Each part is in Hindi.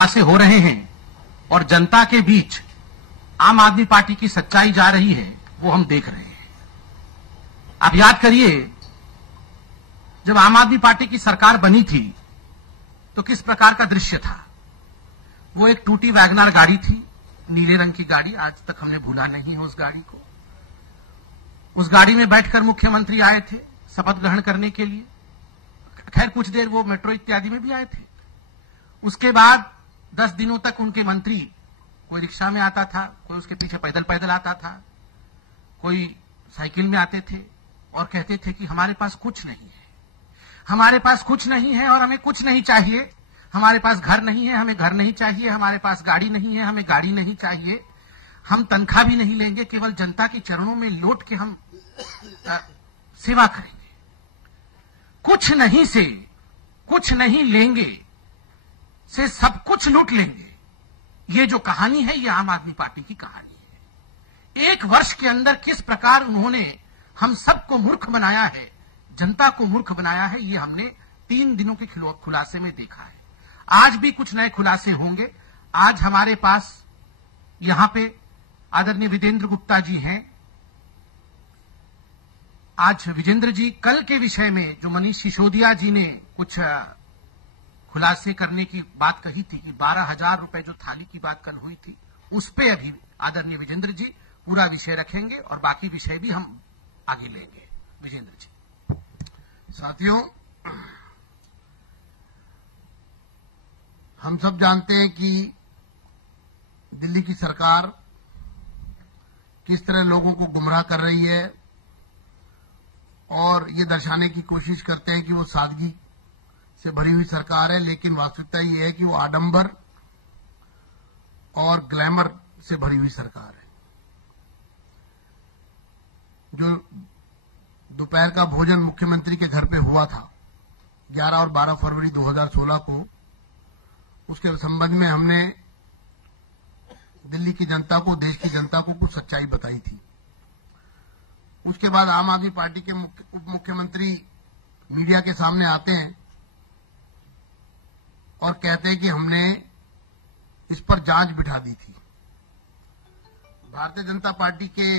से हो रहे हैं और जनता के बीच आम आदमी पार्टी की सच्चाई जा रही है, वो हम देख रहे हैं। आप याद करिए, जब आम आदमी पार्टी की सरकार बनी थी तो किस प्रकार का दृश्य था। वो एक टूटी वैगनर गाड़ी थी, नीले रंग की गाड़ी, आज तक हमने भूला नहीं है उस गाड़ी को। उस गाड़ी में बैठकर मुख्यमंत्री आए थे शपथ ग्रहण करने के लिए। खैर कुछ देर वो मेट्रो इत्यादि में भी आए थे। उसके बाद 10 दिनों तक उनके मंत्री कोई रिक्शा में आता था, कोई उसके पीछे पैदल पैदल आता था, कोई साइकिल में आते थे और कहते थे कि हमारे पास कुछ नहीं है, हमारे पास कुछ नहीं है और हमें कुछ नहीं चाहिए। हमारे पास घर नहीं है, हमें घर नहीं चाहिए। हमारे पास गाड़ी नहीं है, हमें गाड़ी नहीं चाहिए। हम तनख्वाह भी नहीं लेंगे, केवल जनता के चरणों में लौट के हम सेवा करेंगे। कुछ नहीं से कुछ नहीं लेंगे से सब कुछ लूट लेंगे। ये जो कहानी है, ये आम आदमी पार्टी की कहानी है। 1 वर्ष के अंदर किस प्रकार उन्होंने हम सबको मूर्ख बनाया है, जनता को मूर्ख बनाया है, ये हमने 3 दिनों के खुलासे में देखा है। आज भी कुछ नए खुलासे होंगे। आज हमारे पास यहां पे आदरणीय विजेंद्र गुप्ता जी हैं। आज विजेंद्र जी कल के विषय में जो मनीष सिसोदिया जी ने कुछ खुलासे करने की बात कही थी कि 12,000 रुपए जो थाली की बात कल हुई थी, उस पे अभी आदरणीय विजेंद्र जी पूरा विषय रखेंगे और बाकी विषय भी हम आगे लेंगे। विजेंद्र जी। साथियों, हम सब जानते हैं कि दिल्ली की सरकार किस तरह लोगों को गुमराह कर रही है और ये दर्शाने की कोशिश करते हैं कि वो सादगी से भरी हुई सरकार है, लेकिन वास्तविकता ये है कि वो आडंबर और ग्लैमर से भरी हुई सरकार है। जो दोपहर का भोजन मुख्यमंत्री के घर पे हुआ था 11 और 12 फरवरी 2016 को, उसके संबंध में हमने दिल्ली की जनता को, देश की जनता को कुछ सच्चाई बताई थी। उसके बाद आम आदमी पार्टी के उप मुख्यमंत्री मीडिया के सामने आते हैं और कहते हैं कि हमने इस पर जांच बिठा दी थी। भारतीय जनता पार्टी के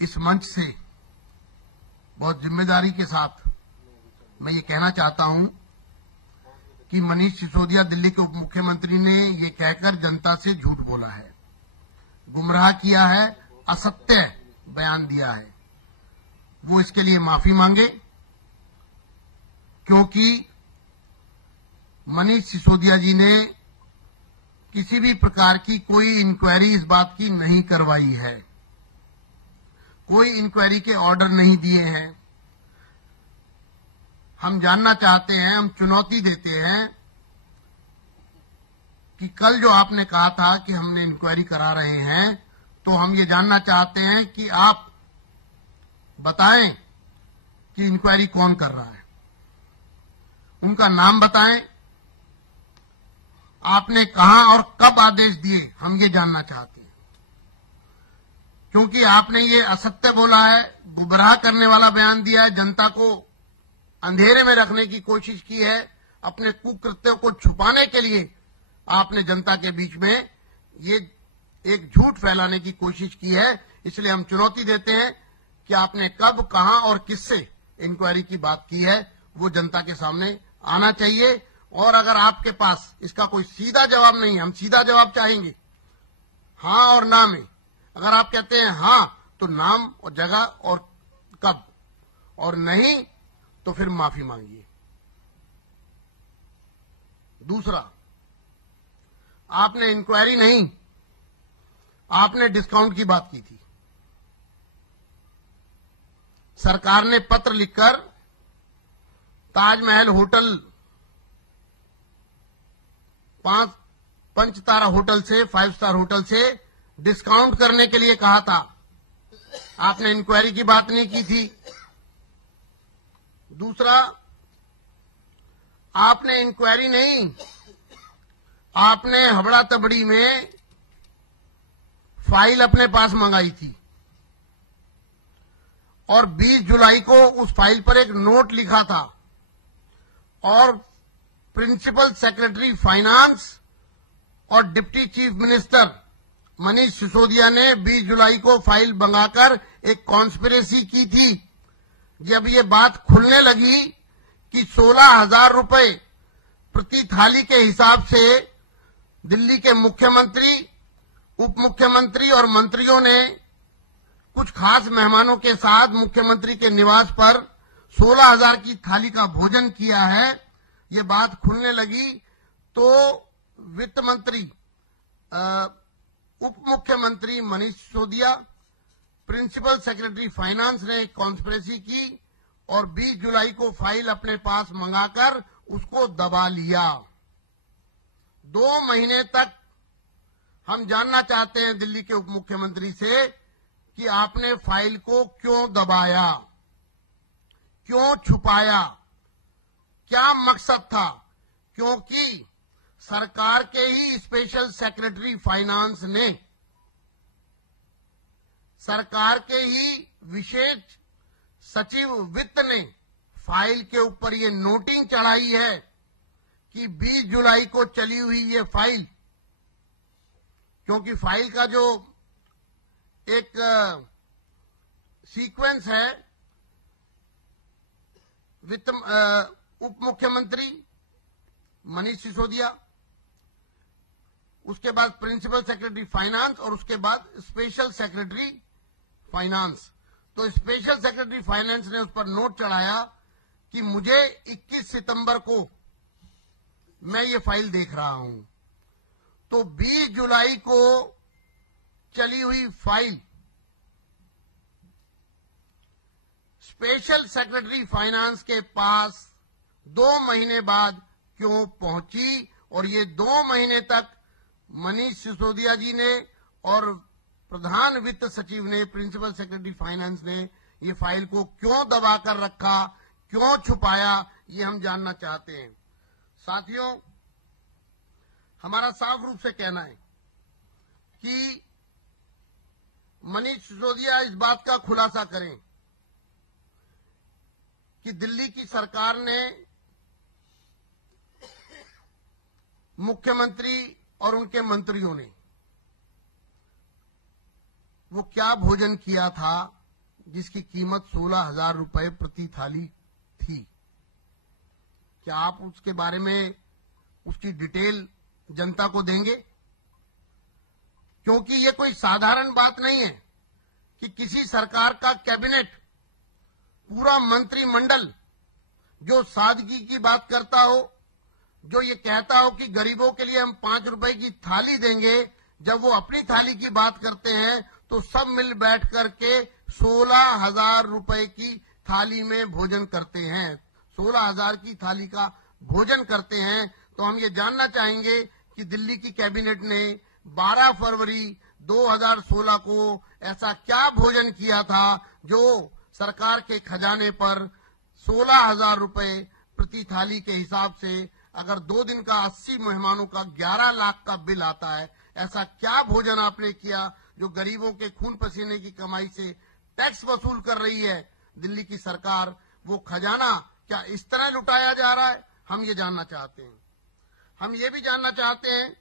इस मंच से बहुत जिम्मेदारी के साथ मैं ये कहना चाहता हूं कि मनीष सिसोदिया दिल्ली के उप मुख्यमंत्री ने ये कहकर जनता से झूठ बोला है, गुमराह किया है, असत्य बयान दिया है। वो इसके लिए माफी मांगे, क्योंकि मनीष सिसोदिया जी ने किसी भी प्रकार की कोई इंक्वायरी इस बात की नहीं करवाई है, कोई इंक्वायरी के ऑर्डर नहीं दिए हैं। हम जानना चाहते हैं, हम चुनौती देते हैं कि कल जो आपने कहा था कि हमने इंक्वायरी करा रहे हैं, तो हम ये जानना चाहते हैं कि आप बताएं कि इंक्वायरी कौन कर रहा है, उनका नाम बताएं, आपने कहां और कब आदेश दिए, हम ये जानना चाहते हैं। क्योंकि आपने ये असत्य बोला है, गुमराह करने वाला बयान दिया है, जनता को अंधेरे में रखने की कोशिश की है, अपने कुकृत्यों को छुपाने के लिए आपने जनता के बीच में ये एक झूठ फैलाने की कोशिश की है। इसलिए हम चुनौती देते हैं कि आपने कब, कहां और किससे इंक्वायरी की बात की है, वो जनता के सामने आना चाहिए। और अगर आपके पास इसका कोई सीधा जवाब नहीं है, हम सीधा जवाब चाहेंगे, हां और ना में। अगर आप कहते हैं हां, तो नाम और जगह और कब, और नहीं तो फिर माफी मांगिए। दूसरा, आपने इंक्वायरी नहीं, आपने डिस्काउंट की बात की थी। सरकार ने पत्र लिखकर ताजमहल होटल, 5 तारा होटल से, 5 स्टार होटल से डिस्काउंट करने के लिए कहा था। आपने इंक्वायरी की बात नहीं की थी। दूसरा, आपने इंक्वायरी नहीं, आपने हबड़ा तबड़ी में फाइल अपने पास मंगाई थी और 20 जुलाई को उस फाइल पर एक नोट लिखा था और प्रिंसिपल सेक्रेटरी फाइनेंस और deputy chief minister Manish Sisodia ने 20 जुलाई को फाइल मंगाकर एक कॉन्स्पिरेसी की थी। जब ये बात खुलने लगी कि 16,000 रुपए प्रति थाली के हिसाब से दिल्ली के मुख्यमंत्री, उप मुख्यमंत्री और मंत्रियों ने कुछ खास मेहमानों के साथ मुख्यमंत्री के निवास पर 16,000 की थाली का भोजन किया है, ये बात खुलने लगी तो वित्त मंत्री, उप मुख्यमंत्री Manish Sisodia, principal secretary finance ने एक कॉन्स्पिरेसी की और 20 जुलाई को फाइल अपने पास मंगाकर उसको दबा लिया। 2 महीने तक हम जानना चाहते हैं दिल्ली के उप मुख्यमंत्री से कि आपने फाइल को क्यों दबाया, क्यों छुपाया, क्या मकसद था? क्योंकि सरकार के ही स्पेशल सेक्रेटरी फाइनेंस ने, सरकार के ही विशेष सचिव वित्त ने फाइल के ऊपर ये नोटिंग चढ़ाई है कि 20 जुलाई को चली हुई ये फाइल, क्योंकि फाइल का जो एक सीक्वेंस है, वित्त उप मुख्यमंत्री मनीष सिसोदिया, उसके बाद प्रिंसिपल सेक्रेटरी फाइनेंस और उसके बाद स्पेशल सेक्रेटरी फाइनेंस। तो स्पेशल सेक्रेटरी फाइनेंस ने उस पर नोट चढ़ाया कि मुझे 21 सितंबर को मैं ये फाइल देख रहा हूं। तो 20 जुलाई को चली हुई फाइल स्पेशल सेक्रेटरी फाइनेंस के पास 2 महीने बाद क्यों पहुंची, और ये 2 महीने तक मनीष सिसोदिया जी ने और प्रधान वित्त सचिव ने, प्रिंसिपल सेक्रेटरी फाइनेंस ने ये फाइल को क्यों दबाकर रखा, क्यों छुपाया, ये हम जानना चाहते हैं। साथियों, हमारा साफ रूप से कहना है कि मनीष सिसोदिया इस बात का खुलासा करें कि दिल्ली की सरकार ने मुख्यमंत्री और उनके मंत्रियों ने वो क्या भोजन किया था जिसकी कीमत 16,000 रुपए प्रति थाली थी। क्या आप उसके बारे में उसकी डिटेल जनता को देंगे? क्योंकि ये कोई साधारण बात नहीं है कि किसी सरकार का कैबिनेट, पूरा मंत्रिमंडल जो सादगी की बात करता हो, जो ये कहता हो कि गरीबों के लिए हम 5 रुपए की थाली देंगे, जब वो अपनी थाली की बात करते हैं तो सब मिल बैठ करके 16,000 रुपए की थाली में भोजन करते हैं, 16,000 की थाली का भोजन करते हैं। तो हम ये जानना चाहेंगे कि दिल्ली की कैबिनेट ने 12 फरवरी 2016 को ऐसा क्या भोजन किया था जो सरकार के खजाने पर 16,000 रुपए प्रति थाली के हिसाब से, अगर 2 दिन का 80 मेहमानों का 11 लाख का बिल आता है, ऐसा क्या भोजन आपने किया जो गरीबों के खून पसीने की कमाई से टैक्स वसूल कर रही है दिल्ली की सरकार? वो खजाना क्या इस तरह लुटाया जा रहा है? हम ये जानना चाहते हैं। हम ये भी जानना चाहते हैं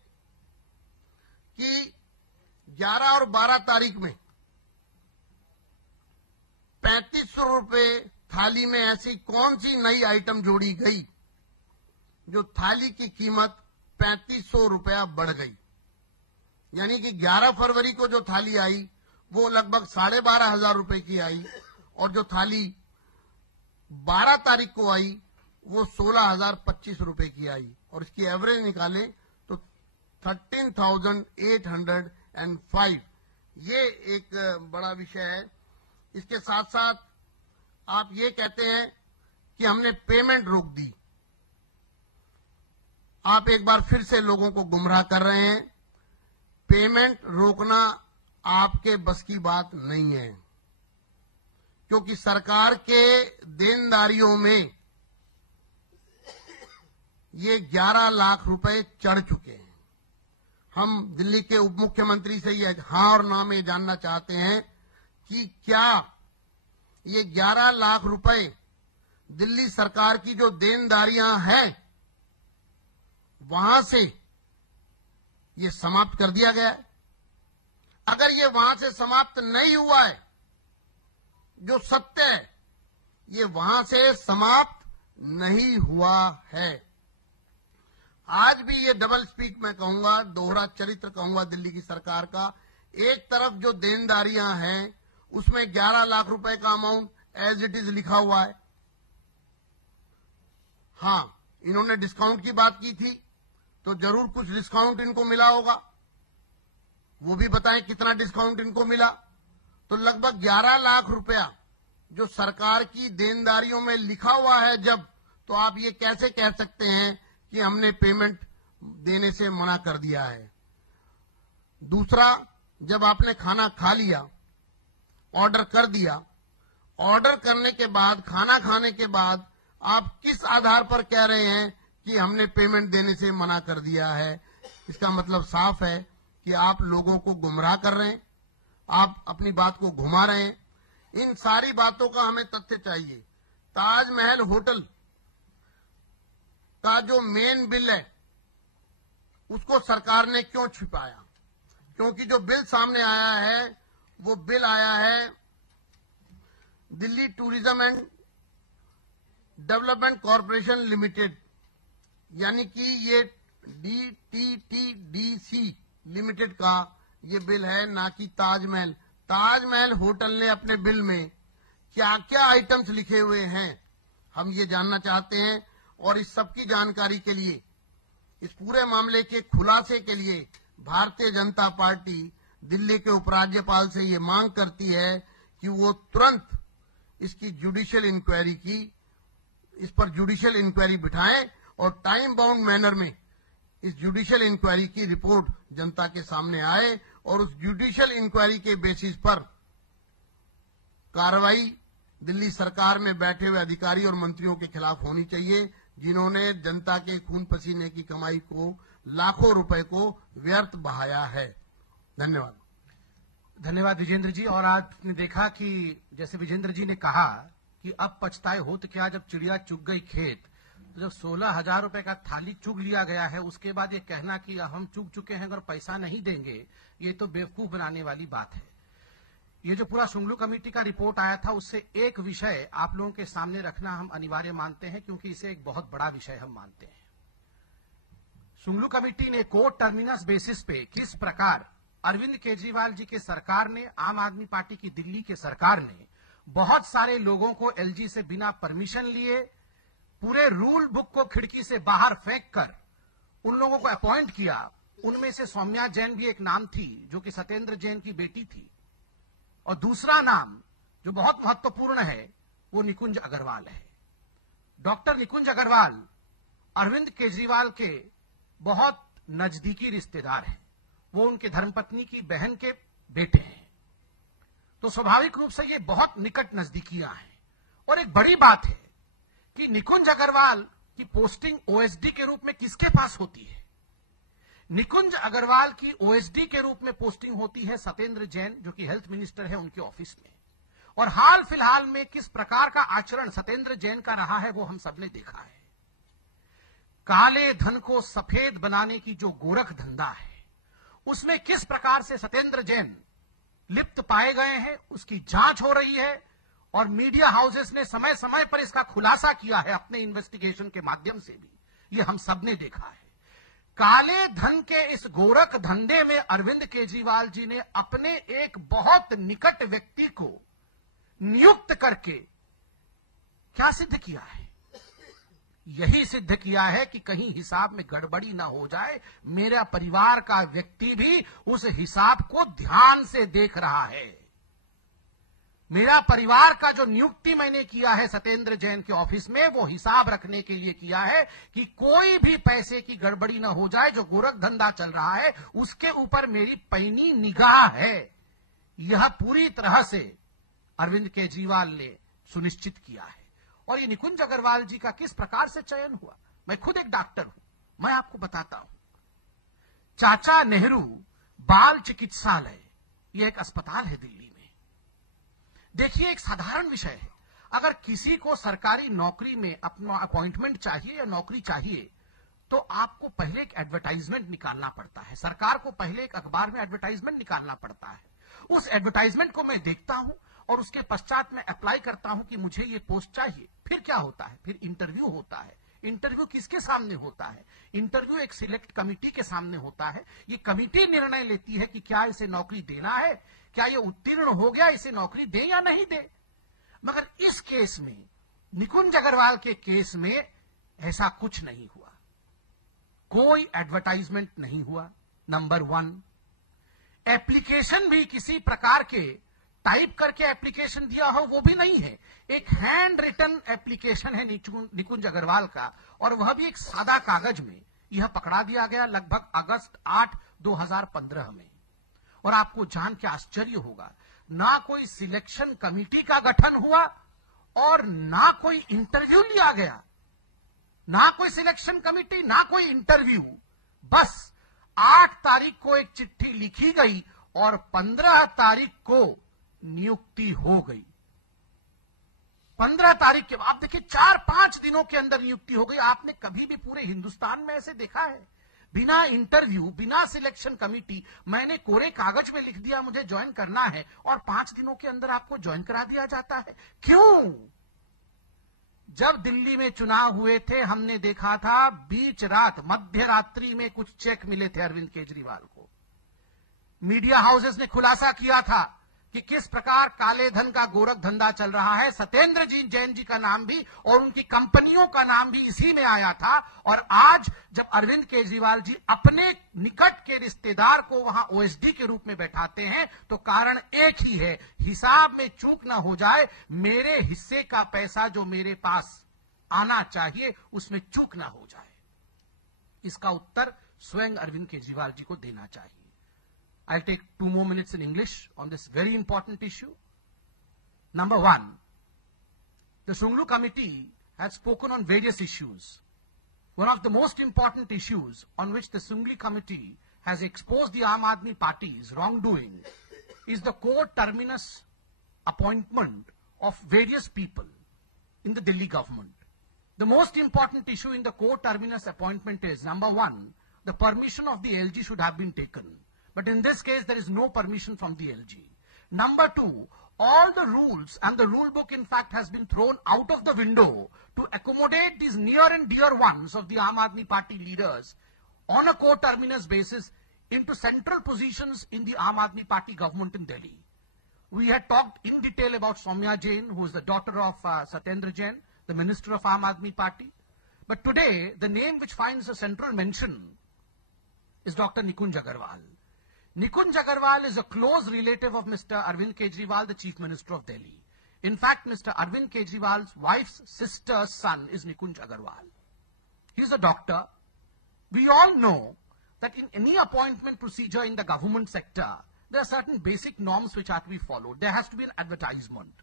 कि 11 और 12 तारीख में 3500 रुपए थाली में ऐसी कौन सी नई आइटम जोड़ी गई जो थाली की कीमत 3500 रुपया बढ़ गई? यानी कि 11 फरवरी को जो थाली आई वो लगभग 12,500 रुपए की आई, और जो थाली 12 तारीख को आई वो 16,025 रुपए की आई, और इसकी एवरेज निकालें तो 13,805। ये एक बड़ा विषय है। इसके साथ साथ आप ये कहते हैं कि हमने पेमेंट रोक दी। आप एक बार फिर से लोगों को गुमराह कर रहे हैं। पेमेंट रोकना आपके बस की बात नहीं है, क्योंकि सरकार के देनदारियों में ये 11 लाख रुपए चढ़ चुके हैं। हम दिल्ली के उप मुख्यमंत्री से ये हाँ और ना में जानना चाहते हैं कि क्या ये 11 लाख रुपए दिल्ली सरकार की जो देनदारियां हैं वहां से ये समाप्त कर दिया गया है। अगर ये वहां से समाप्त नहीं हुआ है, जो सत्य है, ये वहां से समाप्त नहीं हुआ है। आज भी ये डबल स्पीक मैं कहूंगा, दोहरा चरित्र कहूंगा दिल्ली की सरकार का। एक तरफ जो देनदारियां हैं उसमें 11 लाख रुपए का अमाउंट एज इट इज लिखा हुआ है। हां, इन्होंने डिस्काउंट की बात की थी, तो जरूर कुछ डिस्काउंट इनको मिला होगा, वो भी बताएं कितना डिस्काउंट इनको मिला। तो लगभग 11 लाख रुपया जो सरकार की देनदारियों में लिखा हुआ है जब, तो आप ये कैसे कह सकते हैं कि हमने पेमेंट देने से मना कर दिया है। दूसरा, जब आपने खाना खा लिया, ऑर्डर कर दिया, ऑर्डर करने के बाद, खाना खाने के बाद आप किस आधार पर कह रहे हैं कि हमने पेमेंट देने से मना कर दिया है? इसका मतलब साफ है कि आप लोगों को गुमराह कर रहे हैं, आप अपनी बात को घुमा रहे हैं। इन सारी बातों का हमें तथ्य चाहिए। ताजमहल होटल का जो मेन बिल है उसको सरकार ने क्यों छिपाया? क्योंकि जो बिल सामने आया है वो बिल आया है Delhi tourism and development corporation limited, यानी कि ये DTTDC लिमिटेड का ये बिल है, ना कि ताजमहल। ताजमहल होटल ने अपने बिल में क्या क्या आइटम्स लिखे हुए हैं, हम ये जानना चाहते हैं। और इस सब की जानकारी के लिए, इस पूरे मामले के खुलासे के लिए भारतीय जनता पार्टी दिल्ली के उपराज्यपाल से ये मांग करती है कि वो तुरंत इसकी जुडिशियल इंक्वायरी की, इस पर जुडिशियल इंक्वायरी बिठाएं और टाइम बाउंड मैनर में इस जुडिशियल इंक्वायरी की रिपोर्ट जनता के सामने आए और उस जुडिशियल इंक्वायरी के बेसिस पर कार्रवाई दिल्ली सरकार में बैठे हुए अधिकारी और मंत्रियों के खिलाफ होनी चाहिए, जिन्होंने जनता के खून पसीने की कमाई को, लाखों रुपए को व्यर्थ बहाया है। धन्यवाद। धन्यवाद विजेंद्र जी। और आज आपने देखा कि जैसे विजेंद्र जी ने कहा कि अब पछताए हो तो क्या, जब चिड़िया चुग गई खेत। तो जब 16,000 रुपए का थाली चुग लिया गया है, उसके बाद ये कहना कि हम चुग चुके हैं अगर पैसा नहीं देंगे, ये तो बेवकूफ बनाने वाली बात है। ये जो पूरा शुंगलू कमेटी का रिपोर्ट आया था, उससे एक विषय आप लोगों के सामने रखना हम अनिवार्य मानते हैं, क्योंकि इसे एक बहुत बड़ा विषय हम मानते हैं। शुंगलू कमेटी ने कोर्ट टर्मिनस बेसिस पे किस प्रकार अरविंद केजरीवाल जी के सरकार ने, आम आदमी पार्टी की दिल्ली के सरकार ने बहुत सारे लोगों को एलजी से बिना परमिशन लिए पूरे रूल बुक को खिड़की से बाहर फेंक कर उन लोगों को अपॉइंट किया। उनमें से सौम्या जैन भी एक नाम थी, जो कि सत्येंद्र जैन की बेटी थी, और दूसरा नाम जो बहुत महत्वपूर्ण है वो निकुंज अग्रवाल है। डॉक्टर निकुंज अग्रवाल अरविंद केजरीवाल के बहुत नजदीकी रिश्तेदार हैं, वो उनके धर्मपत्नी की बहन के बेटे हैं, तो स्वाभाविक रूप से ये बहुत निकट नजदीकियां हैं। और एक बड़ी बात है कि निकुंज अग्रवाल की पोस्टिंग ओएसडी के रूप में किसके पास होती है? निकुंज अग्रवाल की ओएसडी के रूप में पोस्टिंग होती है सत्येंद्र जैन, जो कि हेल्थ मिनिस्टर है, उनके ऑफिस में। और हाल फिलहाल में किस प्रकार का आचरण सत्येंद्र जैन का रहा है वो हम सबने देखा है। काले धन को सफेद बनाने की जो गोरख धंधा है, उसमें किस प्रकार से सत्येंद्र जैन लिप्त पाए गए हैं, उसकी जांच हो रही है। और मीडिया हाउसेस ने समय समय पर इसका खुलासा किया है अपने इन्वेस्टिगेशन के माध्यम से भी, ये हम सबने देखा है। काले धन के इस गोरख धंधे में अरविंद केजरीवाल जी ने अपने एक बहुत निकट व्यक्ति को नियुक्त करके क्या सिद्ध किया है? यही सिद्ध किया है कि कहीं हिसाब में गड़बड़ी ना हो जाए। मेरा परिवार का व्यक्ति भी उस हिसाब को ध्यान से देख रहा है। मेरा परिवार का जो नियुक्ति मैंने किया है सत्येंद्र जैन के ऑफिस में, वो हिसाब रखने के लिए किया है कि कोई भी पैसे की गड़बड़ी ना हो जाए। जो गोरख धंधा चल रहा है उसके ऊपर मेरी पैनी निगाह है। यह पूरी तरह से अरविंद केजरीवाल ने सुनिश्चित किया है। और ये निकुंज अग्रवाल जी का किस प्रकार से चयन हुआ, मैं खुद एक डॉक्टर हूं, मैं आपको बताता हूं। चाचा नेहरू बाल चिकित्सालय, यह एक अस्पताल है दिल्ली में। देखिए, एक साधारण विषय है, अगर किसी को सरकारी नौकरी में अपना अपॉइंटमेंट चाहिए या नौकरी चाहिए, तो आपको पहले एक एडवर्टाइजमेंट निकालना पड़ता है, सरकार को पहले एक अखबार में एडवर्टाइजमेंट निकालना पड़ता है। उस एडवर्टाइजमेंट को मैं देखता हूं और उसके पश्चात में अप्लाई करता हूं कि मुझे ये पोस्ट चाहिए। फिर क्या होता है, फिर इंटरव्यू होता है। इंटरव्यू किसके सामने होता है? इंटरव्यू एक सिलेक्ट कमिटी के सामने होता है। ये कमिटी निर्णय लेती है कि क्या इसे नौकरी देना है, क्या ये उत्तीर्ण हो गया, इसे नौकरी दे या नहीं दे। मगर इस केस में, निकुंज अग्रवाल के केस में ऐसा कुछ नहीं हुआ। कोई एडवर्टाइजमेंट नहीं हुआ। नंबर 1, एप्लीकेशन भी किसी प्रकार के टाइप करके एप्लीकेशन दिया हो वो भी नहीं है। एक हैंड रिटन एप्लीकेशन है निकुंज अग्रवाल का, और वह भी एक सादा कागज में। यह पकड़ा दिया गया लगभग अगस्त 8, 2015 में। और आपको जान के आश्चर्य होगा, ना कोई सिलेक्शन कमेटी का गठन हुआ और ना कोई इंटरव्यू लिया गया। ना कोई सिलेक्शन कमेटी, ना कोई इंटरव्यू। बस 8 तारीख को एक चिट्ठी लिखी गई और 15 तारीख को नियुक्ति हो गई। 15 तारीख के बाद देखिए 4-5 दिनों के अंदर नियुक्ति हो गई। आपने कभी भी पूरे हिंदुस्तान में ऐसे देखा है? बिना इंटरव्यू, बिना सिलेक्शन कमेटी, मैंने कोरे कागज में लिख दिया मुझे ज्वाइन करना है और 5 दिनों के अंदर आपको ज्वाइन करा दिया जाता है। क्यों? जब दिल्ली में चुनाव हुए थे, हमने देखा था बीच रात, मध्य रात्रि में कुछ चेक मिले थे अरविंद केजरीवाल को। मीडिया हाउसेस ने खुलासा किया था कि किस प्रकार काले धन का गोरख धंधा चल रहा है। सत्येंद्र जैन जी का नाम भी और उनकी कंपनियों का नाम भी इसी में आया था। और आज जब अरविंद केजरीवाल जी अपने निकट के रिश्तेदार को वहां ओएसडी के रूप में बैठाते हैं, तो कारण एक ही है, हिसाब में चूक ना हो जाए, मेरे हिस्से का पैसा जो मेरे पास आना चाहिए उसमें चूक ना हो जाए। इसका उत्तर स्वयं अरविंद केजरीवाल जी को देना चाहिए। I'll take 2 more minutes in English on this very important issue. Number 1, the Shunglu Committee has spoken on various issues. One of the most important issues on which the Shunglu Committee has exposed the Aam Aadmi Party's wrongdoing is the co-terminus appointment of various people in the Delhi government. The most important issue in the co-terminus appointment is, number 1, the permission of the LG should have been taken. But in this case, there is no permission from the LG. Number 2, all the rules and the rule book, in fact, has been thrown out of the window to accommodate these near and dear ones of the Aam Aadmi Party leaders on a co-terminus basis into central positions in the Aam Aadmi Party government in Delhi. We had talked in detail about Soumya Jain, who is the daughter of Satyendra Jain, the minister of Aam Aadmi Party. But today, the name which finds a central mention is Dr. Nikunj Agarwal. Nikunj Agarwal is a close relative of Mr. Arvind Kejriwal, the Chief Minister of Delhi. In fact, Mr. Arvind Kejriwal's wife's sister's son is Nikunj Agarwal. He is a doctor. We all know that in any appointment procedure in the government sector, there are certain basic norms which are to be followed. There has to be an advertisement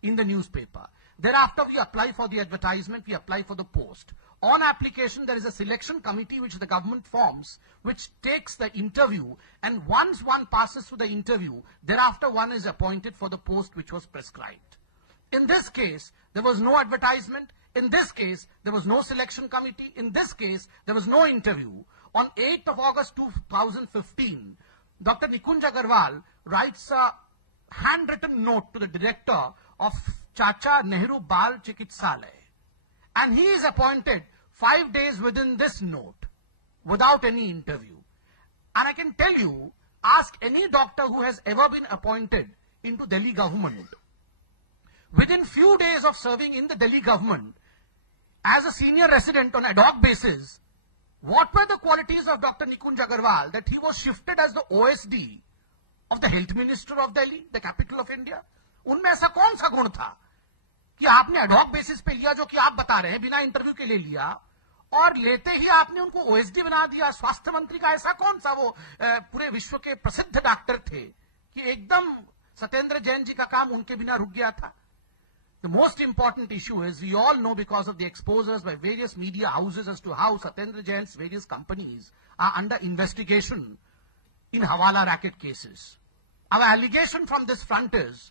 in the newspaper. Thereafter, we apply for the advertisement, we apply for the post. On application, there is a selection committee which the government forms, which takes the interview, and once one passes through the interview, thereafter one is appointed for the post which was prescribed. In this case, there was no advertisement. In this case, there was no selection committee. In this case, there was no interview. On 8th of August 2015, Dr. Nikunj Agarwal writes a handwritten note to the director of Chacha Nehru Bal Chikitsalaya. And he is appointed 5 days within this note, without any interview. And I can tell you, ask any doctor who has ever been appointed into Delhi government. Within few days of serving in the Delhi government, as a senior resident on ad hoc basis, what were the qualities of Dr. Nikunj Agarwal that he was shifted as the OSD of the Health Minister of Delhi, the capital of India? उनमें ऐसा कौन सा गुण था कि आपने एडहॉक बेसिस पे लिया, जो कि आप बता रहे हैं बिना इंटरव्यू के लिए लिया, और लेते ही आपने उनको ओएसडी बना दिया? स्वास्थ्य मंत्री का ऐसा कौन सा, वो पूरे विश्व के प्रसिद्ध डॉक्टर थे, कि एकदम सत्येंद्र जैन जी का काम उनके बिना रुक गया था? The most important issue is, we all know because of the exposures by various media houses as to how Satyendra Jain's various companies are under investigation in Hawala racket cases. Our allegation from this front is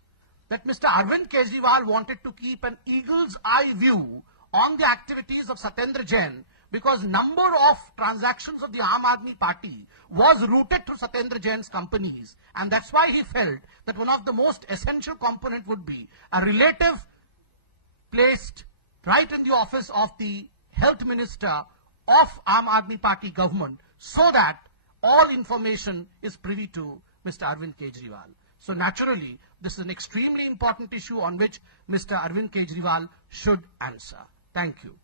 that Mr. Arvind Kejriwal wanted to keep an eagle's eye view on the activities of Satyendra Jain because number of transactions of the Aam Aadmi Party was routed to Satyendra Jain's companies, and that's why he felt that one of the most essential component would be a relative placed right in the office of the health minister of Aam Aadmi Party government, so that all information is privy to Mr. Arvind Kejriwal. So naturally, this is an extremely important issue on which Mr. Arvind Kejriwal should answer. Thank you.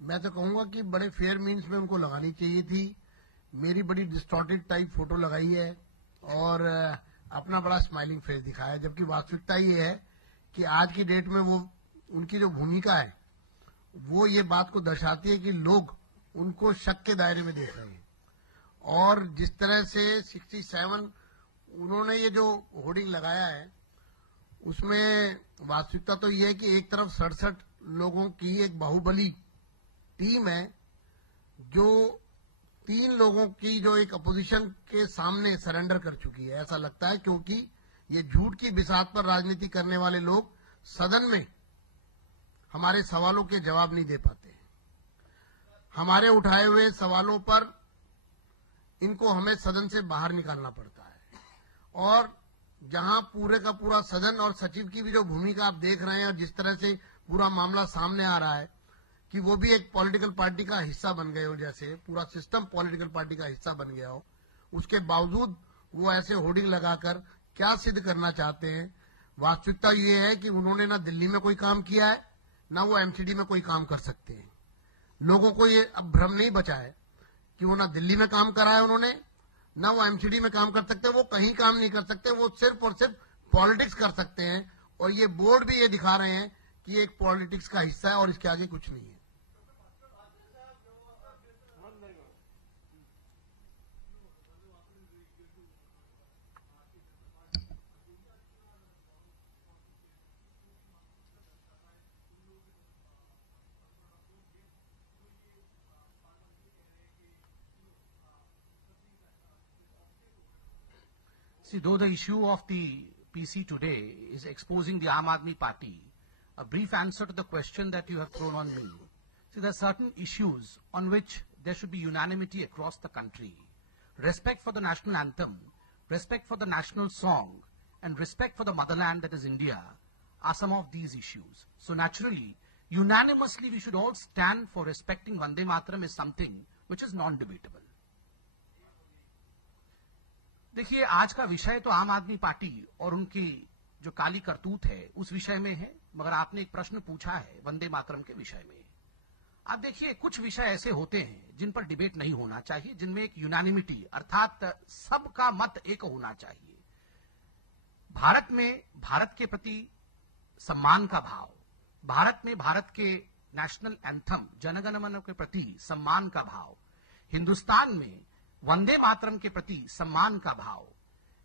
मैं तो कहूंगा कि बड़े फेयर मीन्स में उनको लगानी चाहिए थी। मेरी बड़ी डिस्टॉर्टेड टाइप फोटो लगाई है और अपना बड़ा स्माइलिंग फेस दिखाया है, जबकि वास्तविकता ये है कि आज की डेट में वो उनकी जो भूमिका है वो ये बात को दर्शाती है कि लोग उनको शक के दायरे में देख रहे हैं। और जिस तरह से 67 उन्होंने ये जो होर्डिंग लगाया है उसमें वास्तविकता तो ये है कि एक तरफ 67 लोगों की एक बाहुबली टीम है जो 3 लोगों की जो एक अपोजिशन के सामने सरेंडर कर चुकी है, ऐसा लगता है, क्योंकि ये झूठ की बिसात पर राजनीति करने वाले लोग सदन में हमारे सवालों के जवाब नहीं दे पाते। हमारे उठाए हुए सवालों पर इनको हमें सदन से बाहर निकालना पड़ता है, और जहां पूरे का पूरा सदन और सचिव की भी जो भूमिका आप देख रहे हैं और जिस तरह से पूरा मामला सामने आ रहा है कि वो भी एक पॉलिटिकल पार्टी का हिस्सा बन गए हो, जैसे पूरा सिस्टम पॉलिटिकल पार्टी का हिस्सा बन गया हो, उसके बावजूद वो ऐसे होर्डिंग लगाकर क्या सिद्ध करना चाहते हैं। वास्तविकता ये है कि उन्होंने ना दिल्ली में कोई काम किया है, ना वो एमसीडी में कोई काम कर सकते हैं। लोगों को ये अब भ्रम नहीं बचा है कि वो ना दिल्ली में काम करा है उन्होंने, ना वो एमसीडी में काम कर सकते, वो कहीं काम नहीं कर सकते, वो सिर्फ और सिर्फ पॉलिटिक्स कर सकते हैं। और ये बोर्ड भी ये दिखा रहे हैं कि ये एक पॉलिटिक्स का हिस्सा है और इसके आगे कुछ नहीं है। See, though the issue of the PC today is exposing the Aam Aadmi Party, a brief answer to the question that you have thrown on me. See, there are certain issues on which there should be unanimity across the country. Respect for the national anthem, respect for the national song, and respect for the motherland that is India are some of these issues. So naturally, unanimously we should all stand for respecting Vande Mataram is something which is non-debatable. देखिए, आज का विषय तो आम आदमी पार्टी और उनकी जो काली करतूत है उस विषय में है, मगर आपने एक प्रश्न पूछा है वंदे मातरम के विषय में। आप देखिए, कुछ विषय ऐसे होते हैं जिन पर डिबेट नहीं होना चाहिए, जिनमें एक यूनानिमिटी अर्थात सबका मत एक होना चाहिए। भारत में भारत के प्रति सम्मान का भाव, भारत में भारत के नेशनल एंथम जनगण मन के प्रति सम्मान का भाव, हिंदुस्तान में वंदे मातरम के प्रति सम्मान का भाव,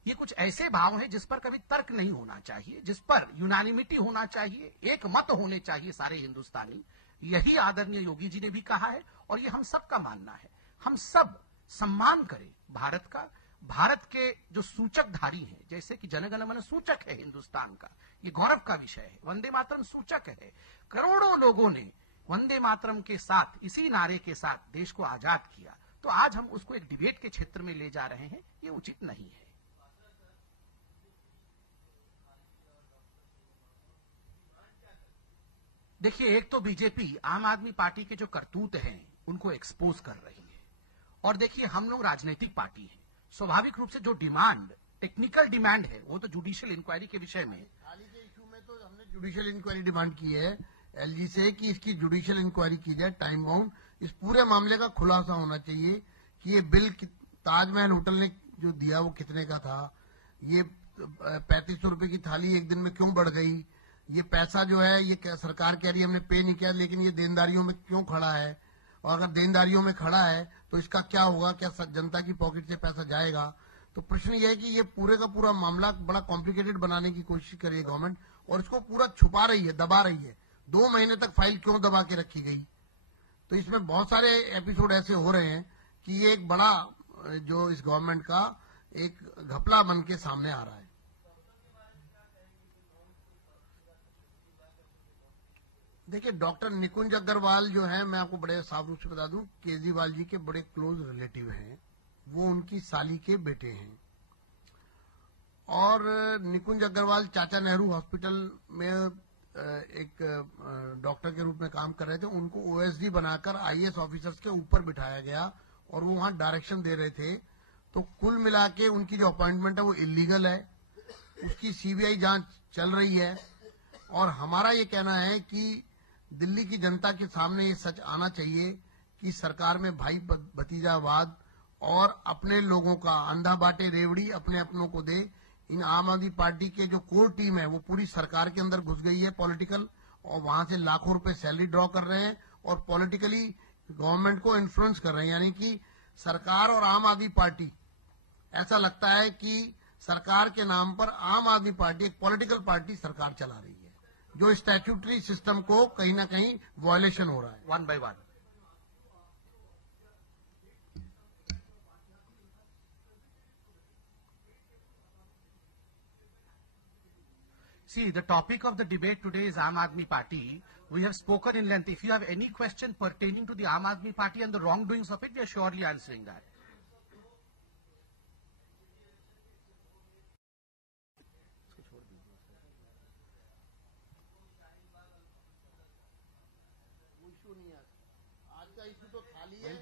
ये कुछ ऐसे भाव हैं जिस पर कभी तर्क नहीं होना चाहिए, जिस पर यूनानिमिटी होना चाहिए, एक मत होने चाहिए सारे हिंदुस्तानी। यही आदरणीय योगी जी ने भी कहा है और ये हम सबका मानना है। हम सब सम्मान करें भारत का, भारत के जो सूचकधारी हैं, जैसे कि जनगण मन सूचक है हिंदुस्तान का, ये गौरव का विषय है। वंदे मातरम सूचक है। करोड़ों लोगों ने वंदे मातरम के साथ, इसी नारे के साथ देश को आजाद किया, तो आज हम उसको एक डिबेट के क्षेत्र में ले जा रहे हैं, ये उचित नहीं है। देखिए, एक तो बीजेपी आम आदमी पार्टी के जो करतूत हैं उनको एक्सपोज कर रही है, और देखिए हम लोग राजनीतिक पार्टी हैं, स्वाभाविक रूप से जो डिमांड, टेक्निकल डिमांड है वो तो जुडिशियल इंक्वायरी के विषय में। हाल ही के इशू में तो हमने जुडिशियल इंक्वायरी डिमांड की है एलजी से कि इसकी जुडिशियल इंक्वायरी की जाए, टाइम बाउंड। इस पूरे मामले का खुलासा होना चाहिए कि ये बिल ताजमहल होटल ने जो दिया वो कितने का था, ये 3500 रुपए की थाली एक दिन में क्यों बढ़ गई, ये पैसा जो है ये सरकार कह रही है हमने पे नहीं किया, लेकिन ये देनदारियों में क्यों खड़ा है, और अगर देनदारियों में खड़ा है तो इसका क्या होगा, क्या जनता की पॉकेट से पैसा जाएगा। तो प्रश्न ये है कि ये पूरे का पूरा मामला बड़ा कॉम्प्लिकेटेड बनाने की कोशिश कर रही है गवर्नमेंट, और इसको पूरा छुपा रही है, दबा रही है। 2 महीने तक फाइल क्यों दबा के रखी गई। तो इसमें बहुत सारे एपिसोड ऐसे हो रहे हैं कि ये एक बड़ा जो इस गवर्नमेंट का एक घपला बन के सामने आ रहा है। देखिए, डॉक्टर निकुंज अग्रवाल जो है, मैं आपको बड़े साफ रूप से बता दूं, केजरीवाल जी के बड़े क्लोज रिलेटिव हैं। वो उनकी साली के बेटे हैं। और निकुंज अग्रवाल चाचा नेहरू हॉस्पिटल में एक डॉक्टर के रूप में काम कर रहे थे। उनको ओएसडी बनाकर आईएएस ऑफिसर्स के ऊपर बिठाया गया और वो वहां डायरेक्शन दे रहे थे। तो कुल मिला के उनकी जो अपॉइंटमेंट है वो इलीगल है। उसकी सीबीआई जांच चल रही है। और हमारा ये कहना है कि दिल्ली की जनता के सामने ये सच आना चाहिए कि सरकार में भाई भतीजावाद और अपने लोगों का अंधा बाटे रेवड़ी अपने अपनों को दे। इन आम आदमी पार्टी के जो कोर टीम है वो पूरी सरकार के अंदर घुस गई है पॉलिटिकल, और वहां से लाखों रुपए सैलरी ड्रॉ कर रहे हैं और पॉलिटिकली गवर्नमेंट को इन्फ्लुएंस कर रहे हैं। यानी कि सरकार और आम आदमी पार्टी, ऐसा लगता है कि सरकार के नाम पर आम आदमी पार्टी एक पॉलिटिकल पार्टी सरकार चला रही है, जो स्टैट्यूटरी सिस्टम को कहीं ना कहीं वायलेशन हो रहा है। One by one. See, the topic of the debate today is Aam Aadmi Party. We have spoken in length. If you have any question pertaining to the Aam Aadmi Party and the wrongdoings of it, we are surely answering that. Issue नहीं है, आज का इशू तो खाली है।